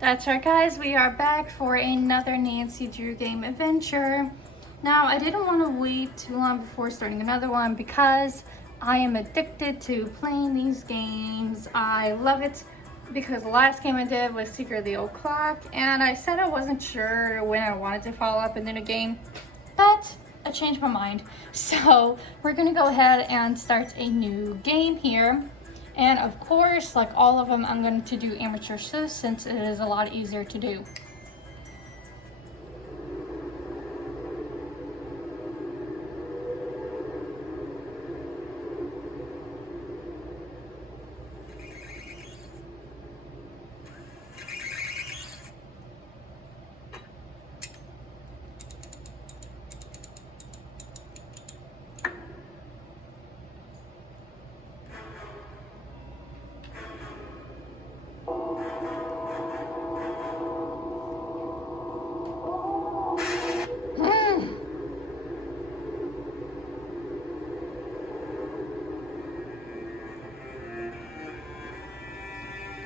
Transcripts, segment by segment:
That's right, guys, we are back for another Nancy Drew game adventure. Now, I didn't want to wait too long before starting another one because I am addicted to playing these games. I love it because the last game I did was Secret of the Old Clock, and I said I wasn't sure when I wanted to follow up in a game, but I changed my mind. So we're gonna go ahead and start a new game here. And of course, like all of them, I'm going to do amateur sis since it is a lot easier to do.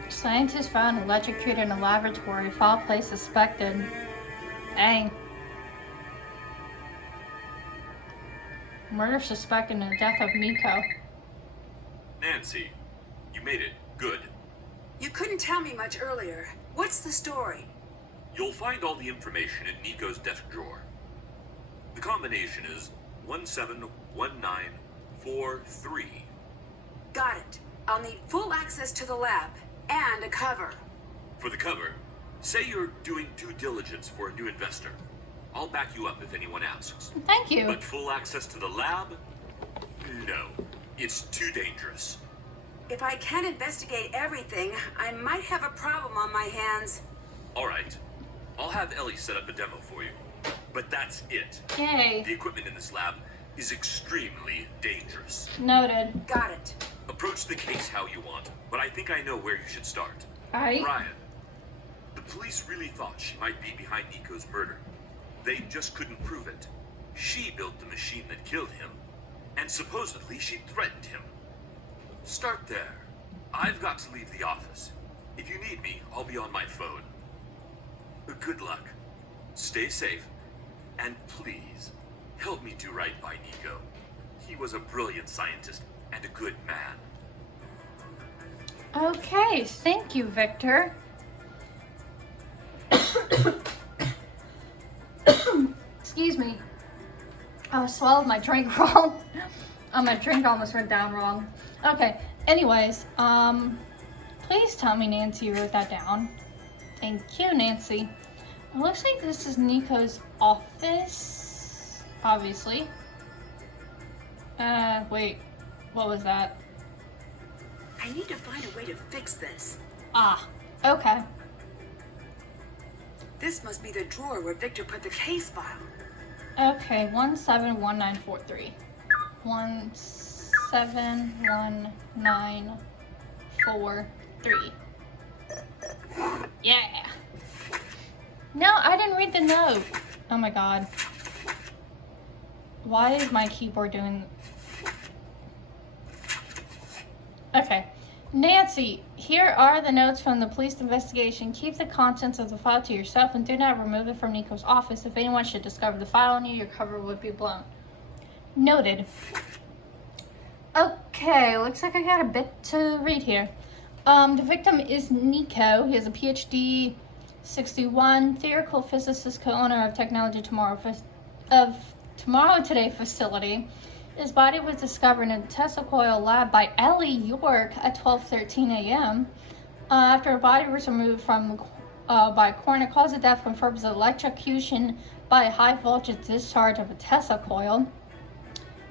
Scientists found electrocuted in a laboratory. Foul play suspected. Dang. Murder suspected in the death of Niko. Nancy, you made it. Good. You couldn't tell me much earlier. What's the story? You'll find all the information in Niko's desk drawer. The combination is 171943. Got it. I'll need full access to the lab and a cover. For the cover, say you're doing due diligence for a new investor. I'll back you up if anyone asks. Thank you. But full access to the lab? No. It's too dangerous. If I can't investigate everything, I might have a problem on my hands. All right. I'll have Ellie set up a demo for you. But that's it. Yay. The equipment in this lab is extremely dangerous. Noted. Got it. Approach the case how you want, but I think I know where you should start. Alright. Ryan. The police really thought she might be behind Niko's murder. They just couldn't prove it. She built the machine that killed him, and supposedly she threatened him. Start there. I've got to leave the office. If you need me, I'll be on my phone. Good luck. Stay safe. And please, help me do right by Niko. He was a brilliant scientist and a good man. Okay, thank you, Victor. Excuse me. I swallowed my drink wrong. My drink almost went down wrong. Okay, anyways, please tell me Nancy wrote that down. Thank you, Nancy. It looks like this is Niko's office, obviously. Wait, what was that? I need to find a way to fix this. Ah, okay. This must be the drawer where Victor put the case file. Okay, 171943. 171943. Yeah. No, I didn't read the note. Oh my god. Why is my keyboard doing... Okay. Nancy, here are the notes from the police investigation. Keep the contents of the file to yourself and do not remove it from Niko's office. If anyone should discover the file on you, your cover would be blown. Noted. Okay, looks like I got a bit to read here. The victim is Niko. He has a PhD, 61, theoretical physicist, co-owner of Technology Tomorrow Today facility. His body was discovered in a Tesla coil lab by Ellie York at 12:13 a.m. After her body was removed from by coroner, cause of death confirmed as electrocution by a high voltage discharge of a Tesla coil.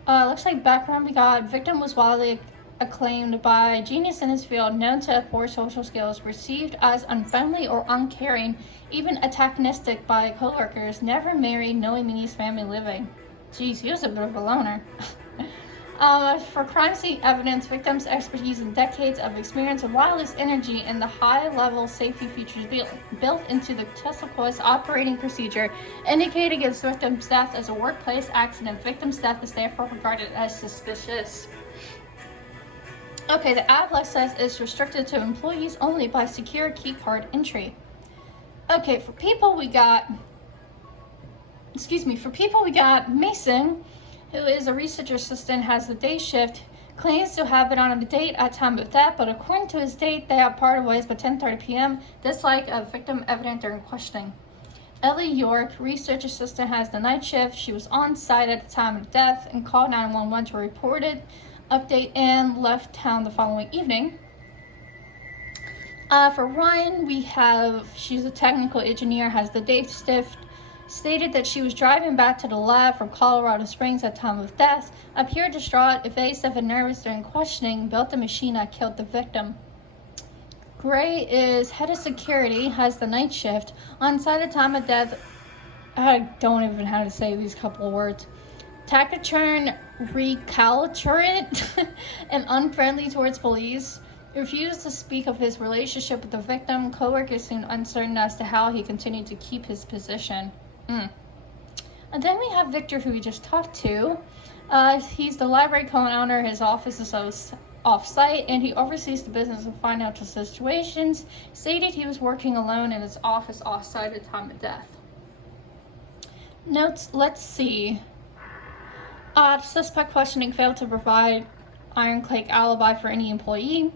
Looks like background we got. Victim was widely acclaimed by genius in his field, known to have poor social skills, perceived as unfriendly or uncaring, even antagonistic by coworkers, never married, no immediate family living. Jeez, he was a bit of a loner. For crime scene evidence, victims' expertise and decades of experience and wildest energy and the high-level safety features built into the Tesla coil's operating procedure indicate against victim's death as a workplace accident. Victim's death is therefore regarded as suspicious. Okay, the ad list says it's restricted to employees only by secure key card entry. Okay, for people we got Mason, who is a research assistant, has the day shift, claims to have been on a date at time of death, but according to his date, they have parted ways by 10:30 p.m., dislike of victim evident during questioning. Ellie York, research assistant, has the night shift. She was on site at the time of death and called 911 to report it, update, and left town the following evening. For Ryan, she's a technical engineer, has the day shift, stated that she was driving back to the lab from Colorado Springs at time of death, appeared distraught, evasive, and nervous during questioning, built the machine that killed the victim. Gray is head of security, has the night shift, on site at time of death. I don't even know how to say these couple of words. Taciturn, recalcitrant, and unfriendly towards police. Refused to speak of his relationship with the victim. Co-workers seemed uncertain as to how he continued to keep his position. And then we have Victor, who we just talked to. He's the library co-owner. His office is off-site, and he oversees the business of financial situations. Stated he was working alone in his office off-site at the time of death. Notes, let's see. Suspect questioning failed to provide ironclad alibi for any employee.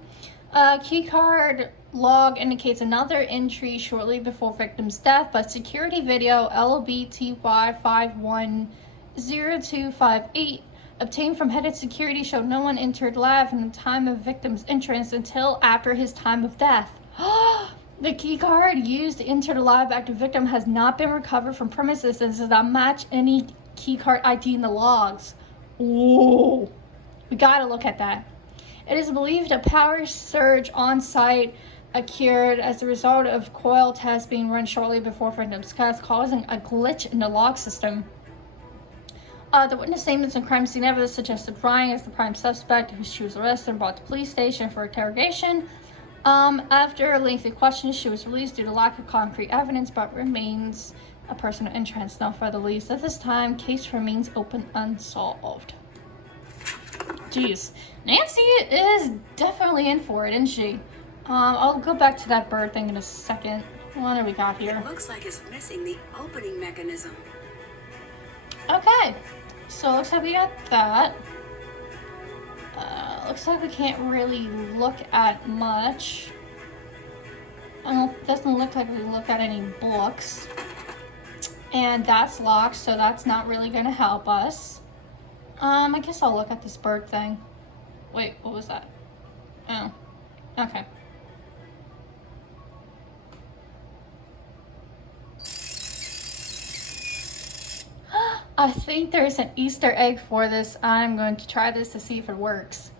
Keycard log indicates another entry shortly before victim's death, but security video LBTY510258 obtained from headed security showed no one entered lab from the time of victim's entrance until after his time of death. The keycard used to enter the lab after victim has not been recovered from premises and does not match any keycard ID in the logs. Ooh, we gotta look at that. It is believed a power surge on site occurred as a result of coil tests being run shortly before victim's death, causing a glitch in the log system. The witness statements and crime scene evidence suggested Ryan as the prime suspect. She was arrested and brought to the police station for interrogation. After a lengthy questioning, she was released due to lack of concrete evidence, but remains a person of interest. Now, for the least, at this time, case remains open unsolved. Jeez, Nancy is definitely in for it, isn't she? I'll go back to that bird thing in a second. What do we got here? It looks like it's missing the opening mechanism. Okay, so looks like we got that. Looks like we can't really look at much. Doesn't look like we can look at any books. And that's locked, so that's not really gonna help us. I guess I'll look at this bird thing. Wait, what was that? Oh, okay. I think there's an Easter egg for this. I'm going to try this to see if it works.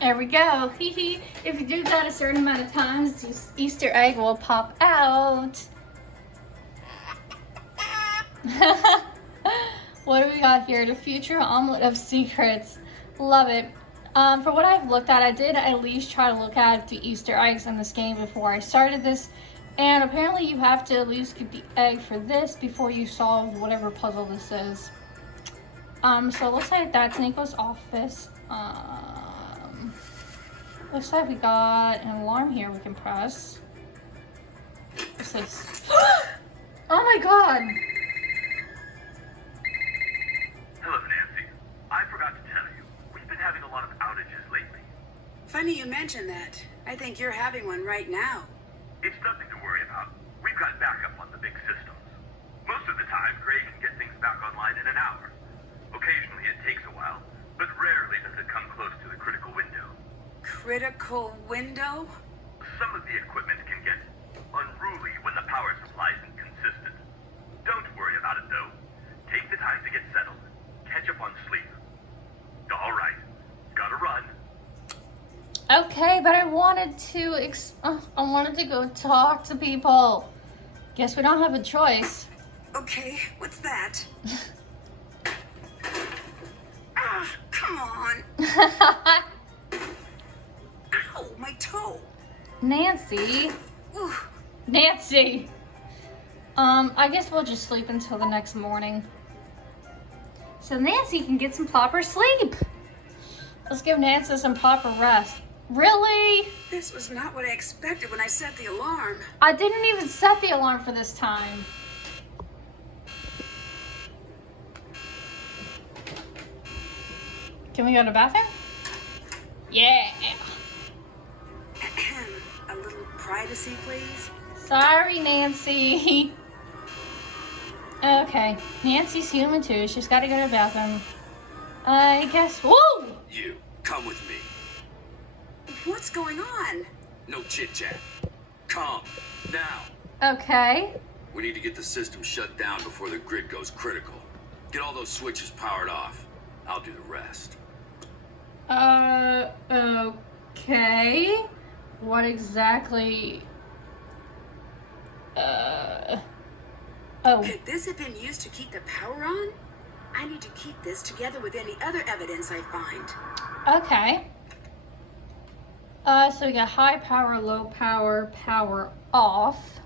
There we go. Hee. If you do that a certain amount of times, this Easter egg will pop out. What do we got here? The future omelet of secrets. Love it. For what I've looked at, I did at least try to look at the Easter eggs in this game before I started this. And apparently you have to at least get the egg for this before you solve whatever puzzle this is. So it looks like that's Niko's office. Looks like we got an alarm here we can press. What's this? Oh my god! Hello, Nancy. I forgot to tell you, we've been having a lot of outages lately. Funny you mention that. I think you're having one right now. It's nothing to worry about. We've got backup on the big systems. Most of the time, Gray can get things back online in an hour. Occasionally it takes a while, but rarely does it come close to the critical window. Critical window? Some of the equipment can get unruly when the power supply isn't consistent. Don't worry about it, though. Take the time to get settled. Catch up on sleep. All right. Gotta run. Okay, but I wanted to go talk to people. Guess we don't have a choice. Okay, what's that? Ah, come on. Ow, my toe. Nancy. Ooh. Nancy. I guess we'll just sleep until the next morning. So Nancy can get some proper sleep. Let's give Nancy some proper rest. Really? This was not what I expected when I set the alarm. I didn't even set the alarm for this time. Can we go to the bathroom? Yeah. A little privacy, please. Sorry, Nancy. Okay, Nancy's human too. She's got to go to the bathroom. I guess. Whoa! You, come with me. What's going on? No chit-chat. Come, now. Okay. We need to get the system shut down before the grid goes critical. Get all those switches powered off. I'll do the rest. Okay. What exactly? Oh. Could this have been used to keep the power on? I need to keep this together with any other evidence I find. Okay. So we got high power, low power, power off.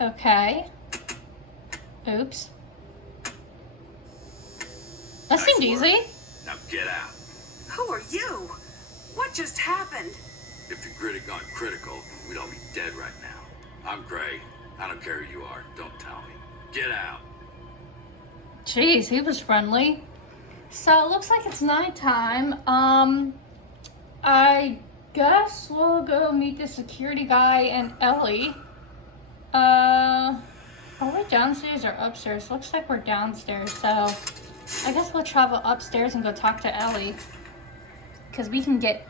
Okay. Oops. That seemed easy. Now get out. Who are you? What just happened? If the grid had gone critical, we'd all be dead right now. I'm Gray. I don't care who you are. Don't tell me. Get out. Jeez, he was friendly. So it looks like it's nighttime. I guess we'll go meet the security guy and Ellie. Are we downstairs or upstairs? Looks like we're downstairs, so I guess we'll travel upstairs and go talk to Ellie. Because we can get,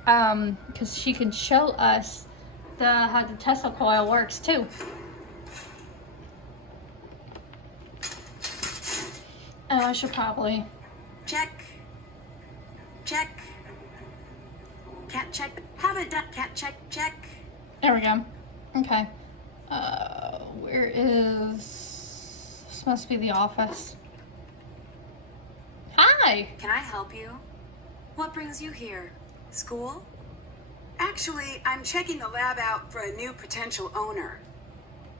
because she can show us how the Tesla coil works too. Oh, I should probably. Check. Check. Can't check. Haven't done. Can't check. Check. There we go. Okay. Where is... This must be the office. Hi! Can I help you? What brings you here? School? Actually, I'm checking the lab out for a new potential owner.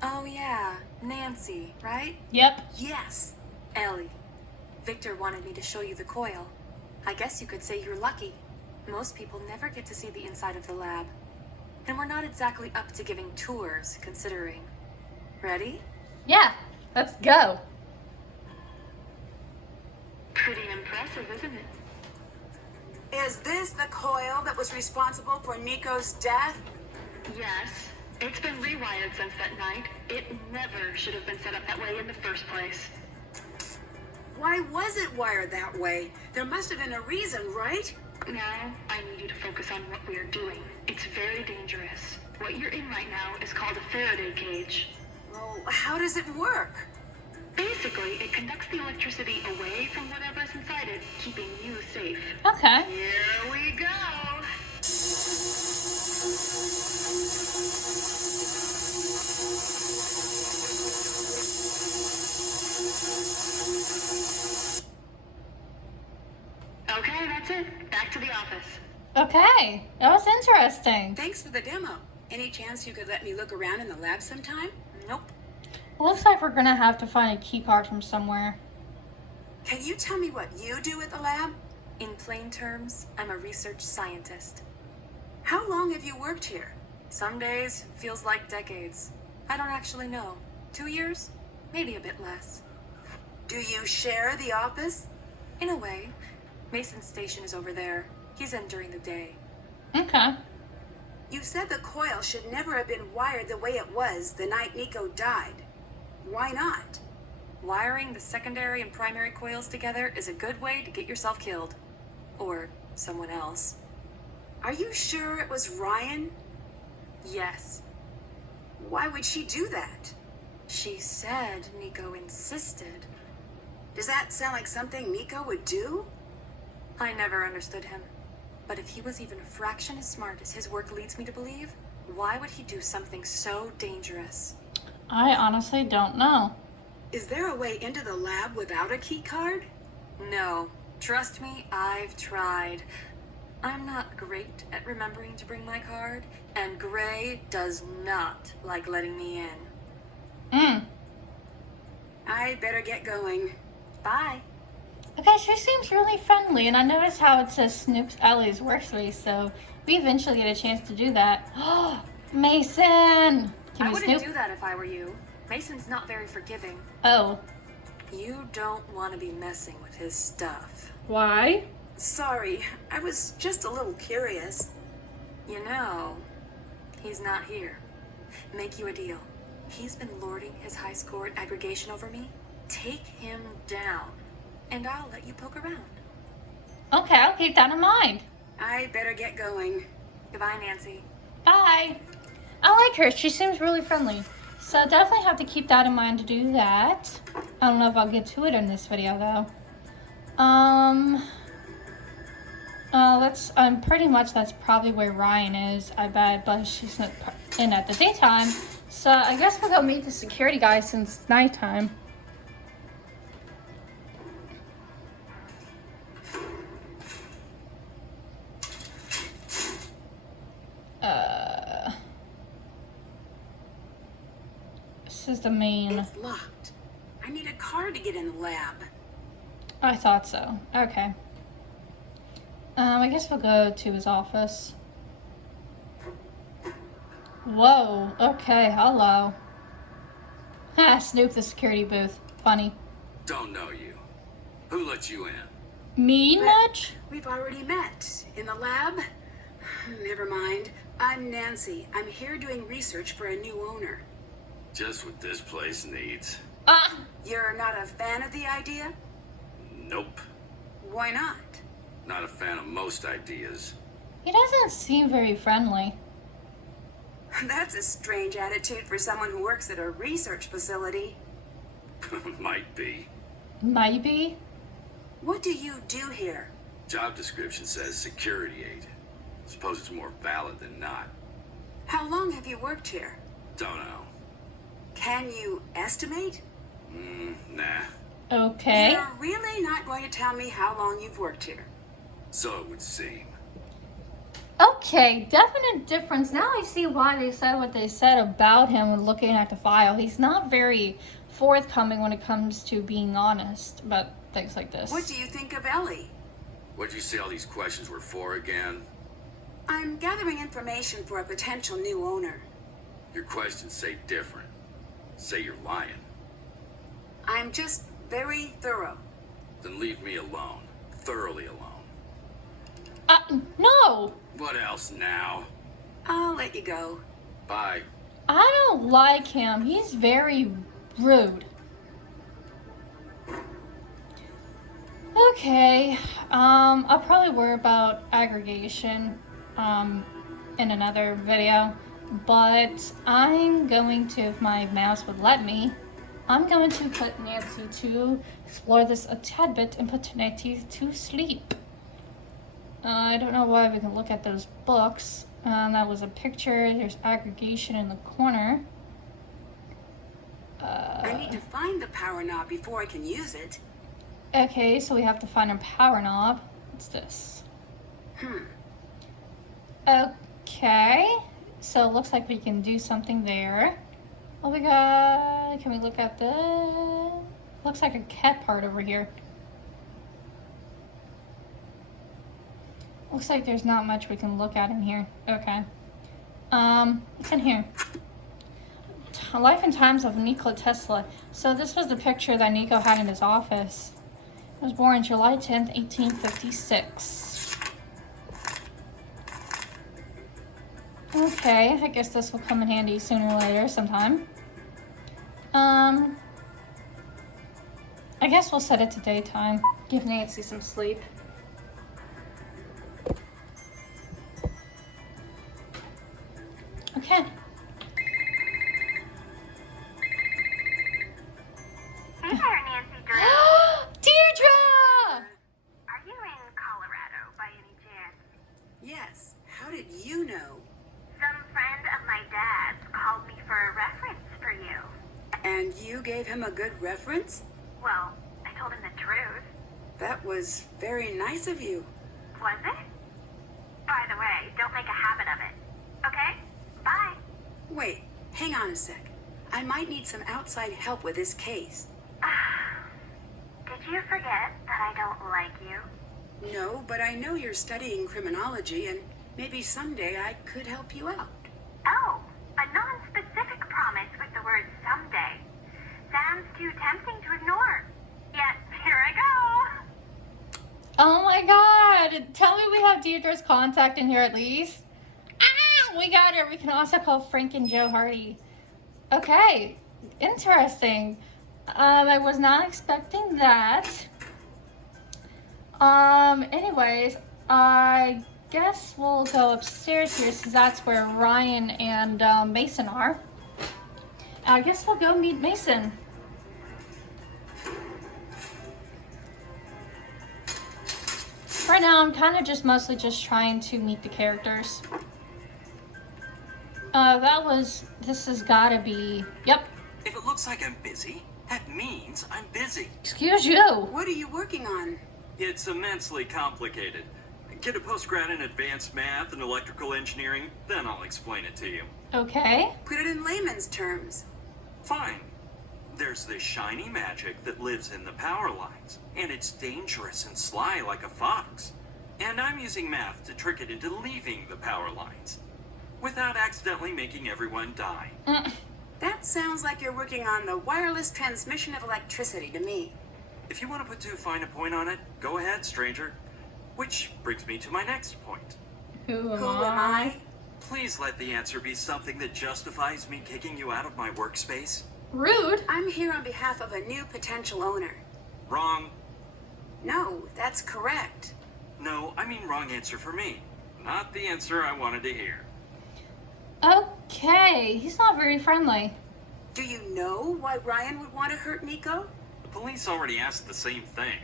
Oh yeah, Nancy, right? Yep. Yes. Ellie. Victor wanted me to show you the coil. I guess you could say you're lucky. Most people never get to see the inside of the lab. And we're not exactly up to giving tours, considering. Ready? Yeah, let's go. Pretty impressive, isn't it? Is this the coil that was responsible for Niko's death? Yes. It's been rewired since that night. It never should have been set up that way in the first place. Why was it wired that way? There must have been a reason, right? Now, I need you to focus on what we are doing. It's very dangerous. What you're in right now is called a Faraday cage. Well, how does it work? Basically, it conducts the electricity away from whatever's inside it, keeping you safe. Okay. Here we go! Okay, that's it. Back to the office. Okay, that was interesting. Thanks for the demo. Any chance you could let me look around in the lab sometime? Nope. Looks like we're gonna have to find a key card from somewhere. Can you tell me what you do at the lab? In plain terms, I'm a research scientist. How long have you worked here? Some days, feels like decades. I don't actually know. 2 years? Maybe a bit less. Do you share the office? In a way. Mason's station is over there. He's in during the day. Okay. You said the coil should never have been wired the way it was the night Niko died. Why not? Wiring the secondary and primary coils together is a good way to get yourself killed. Or someone else. Are you sure it was Ryan? Yes. Why would she do that? She said Niko insisted. Does that sound like something Niko would do? I never understood him. But if he was even a fraction as smart as his work leads me to believe, why would he do something so dangerous? I honestly don't know. Is there a way into the lab without a key card? No. Trust me, I've tried. I'm not great at remembering to bring my card, and Gray does not like letting me in. I better get going. Bye. Okay, she seems really friendly, and I noticed how it says Snoop's Ellie's workspace, so we eventually get a chance to do that. Oh, Mason! Can I we wouldn't Snoop? do that if I were you. Mason's not very forgiving. Oh. You don't want to be messing with his stuff. Why? Sorry, I was just a little curious. You know, he's not here. Make you a deal. He's been lording his high score at aggregation over me. Take him down, and I'll let you poke around. Okay, I'll keep that in mind. I better get going. Goodbye, Nancy. Bye. I like her. She seems really friendly. So definitely have to keep that in mind to do that. I don't know if I'll get to it in this video though. Pretty much that's probably where Ryan is, I bet, but she's not in at the daytime. So I guess we'll go meet the security guy since it's nighttime. This is the main. It's locked. I need a card to get in the lab. I thought so. Okay. I guess we'll go to his office. Whoa. Okay. Hello. Ha! Snoop the security booth. Funny. Don't know you. Who let you in? Mean But much? We've already met. In the lab? Never mind. I'm Nancy. I'm here doing research for a new owner. Just what this place needs. Ah! You're not a fan of the idea? Nope. Why not? Not a fan of most ideas. He doesn't seem very friendly. That's a strange attitude for someone who works at a research facility. Might be. Maybe? What do you do here? Job description says security agent. Suppose it's more valid than not. How long have you worked here? Don't know. Can you estimate? Nah. Okay. You're really not going to tell me how long you've worked here. So it would seem. Okay, definite difference. Now I see why they said what they said about him when looking at the file. He's not very forthcoming when it comes to being honest about things like this. What do you think of Ellie? What'd you say all these questions were for again? I'm gathering information for a potential new owner. Your questions say different. Say you're lying. I'm just very thorough. Then leave me alone. Thoroughly alone. No! What else now? I'll let you go. Bye. I don't like him. He's very rude. Okay, I'll probably worry about aggregation, in another video, but I'm going to, if my mouse would let me, I'm going to put Nancy to explore this a tad bit and put Nancy to sleep. I don't know why we can look at those books. That was a picture. There's aggregation in the corner. I need to find the power knob before I can use it. Okay, so we have to find our power knob. What's this? Okay, so it looks like we can do something there. Oh, we got. Can we look at the? Looks like a cat part over here. Looks like there's not much we can look at in here. Okay. What's in here? Life and Times of Nikola Tesla. So this was the picture that Niko had in his office. He was born July 10th, 1856. Okay, I guess this will come in handy sooner or later sometime. I guess we'll set it to daytime. Give Nancy some sleep. Okay. Hey there, Nancy Drew. Deirdre! Are you in Colorado by any chance? Yes. How did you know? Some friend of my dad's called me for a reference for you. And you gave him a good reference? Well, I told him the truth. That was very nice of you. Was it? By the way, don't make a habit of it. Okay? Bye. Wait, hang on a sec. I might need some outside help with this case. Did you forget that I don't like you? No, but I know you're studying criminology, and maybe someday I could help you out. Oh, a non-specific promise with the word someday. Sounds too tempting to ignore. Yet, here I go. Oh my god! Tell me we have Deirdre's contact in here at least. Ah! We got her! We can also call Frank and Joe Hardy. Okay. Interesting. I was not expecting that. Anyways, I guess we'll go upstairs here since that's where Ryan and Mason are. I guess we'll go meet Mason. Right now, I'm kind of just mostly just trying to meet the characters. This has gotta be, yep. If it looks like I'm busy, that means I'm busy. Excuse you. What are you working on? It's immensely complicated. Get a postgrad in advanced math and electrical engineering, then I'll explain it to you. Okay. Put it in layman's terms. Fine. There's this shiny magic that lives in the power lines, and it's dangerous and sly like a fox. And I'm using math to trick it into leaving the power lines, without accidentally making everyone die. That sounds like you're working on the wireless transmission of electricity to me. If you want to put too fine a point on it, go ahead, stranger. Which brings me to my next point. Who Who am I? Please let the answer be something that justifies me kicking you out of my workspace. Rude. I'm here on behalf of a new potential owner. Wrong. No, that's correct. No, I mean wrong answer for me. Not the answer I wanted to hear. Okay, he's not very friendly. Do you know why Ryan would want to hurt Niko? The police already asked the same thing.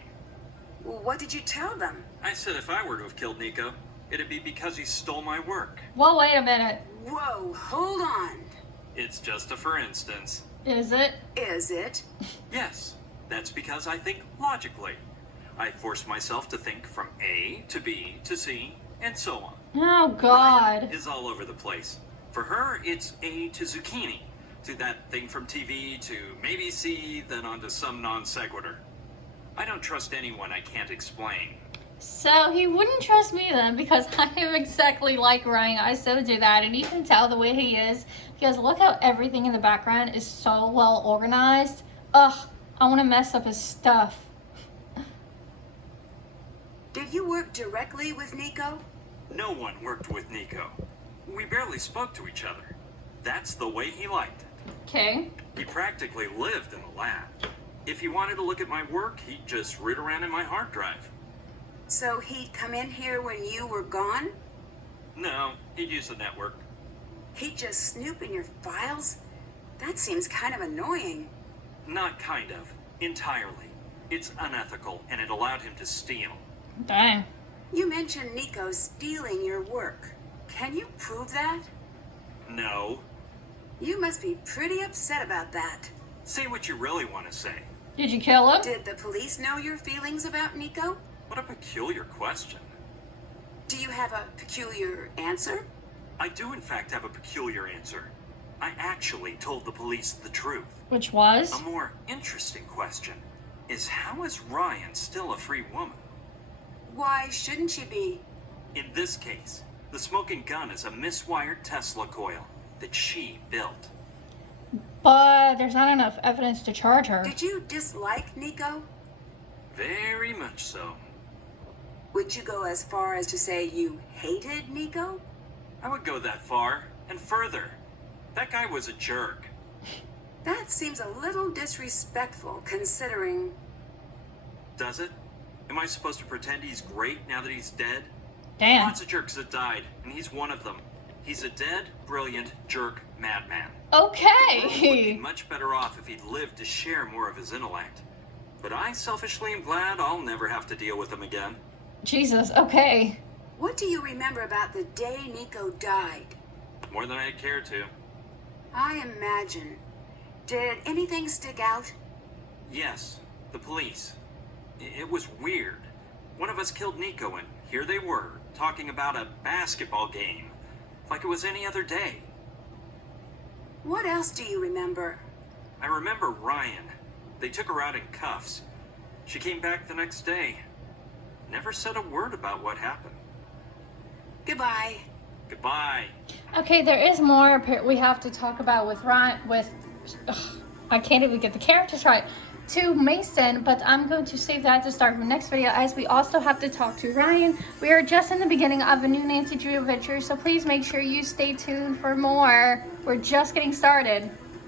Well, what did you tell them? I said if I were to have killed Niko, it'd be because he stole my work. Well, wait a minute. Whoa, hold on. It's just a for instance. Is it? Is it? Yes, that's because I think logically. I force myself to think from A to B to C, and so on. Oh, God. Is all over the place. For her, it's A to zucchini, to that thing from TV, to maybe C, then on to some non sequitur. I don't trust anyone I can't explain. So he wouldn't trust me then because I am exactly like Ryan. I so do that, and you can tell the way he is because look how everything in the background is so well organized. Ugh, I want to mess up his stuff. Did you work directly with Niko? No one worked with Niko. We barely spoke to each other. That's the way he liked it. Okay. He practically lived in the lab. If he wanted to look at my work, he'd just root around in my hard drive. So he'd come in here when you were gone? No, he'd use the network. He'd just snoop in your files? That seems kind of annoying. Not kind of. Entirely. It's unethical, and it allowed him to steal. Dang. You mentioned Niko stealing your work. Can you prove that? No. You must be pretty upset about that. Say what you really want to say. Did you kill him? Did the police know your feelings about Niko? What a peculiar question. Do you have a peculiar answer? I do in fact have a peculiar answer. I actually told the police the truth. Which was? A more interesting question is how is Ryan still a free woman? Why shouldn't she be? In this case, the smoking gun is a miswired Tesla coil that she built. But there's not enough evidence to charge her. Did you dislike Niko? Very much so. Would you go as far as to say you hated Niko? I would go that far and further. That guy was a jerk. That seems a little disrespectful considering... Does it? Am I supposed to pretend he's great now that he's dead? Damn. Lots of jerks have died, and he's one of them. He's a dead, brilliant, jerk madman. The world would be Okay. much better off if he'd lived to share more of his intellect. But I selfishly am glad I'll never have to deal with him again. Jesus, okay. What do you remember about the day Niko died? More than I'd care to. I imagine. Did anything stick out? Yes, the police. It was weird. One of us killed Niko, and here they were, talking about a basketball game. Like it was any other day. What else do you remember? I remember Ryan. They took her out in cuffs. She came back the next day. Never said a word about what happened. Goodbye. Goodbye. Okay, there is more we have to talk about with Ryan, I can't even get the characters right, to Mason, but I'm going to save that to start the next video, as we also have to talk to Ryan. We are just in the beginning of a new Nancy Drew adventure, so please make sure you stay tuned for more. We're just getting started.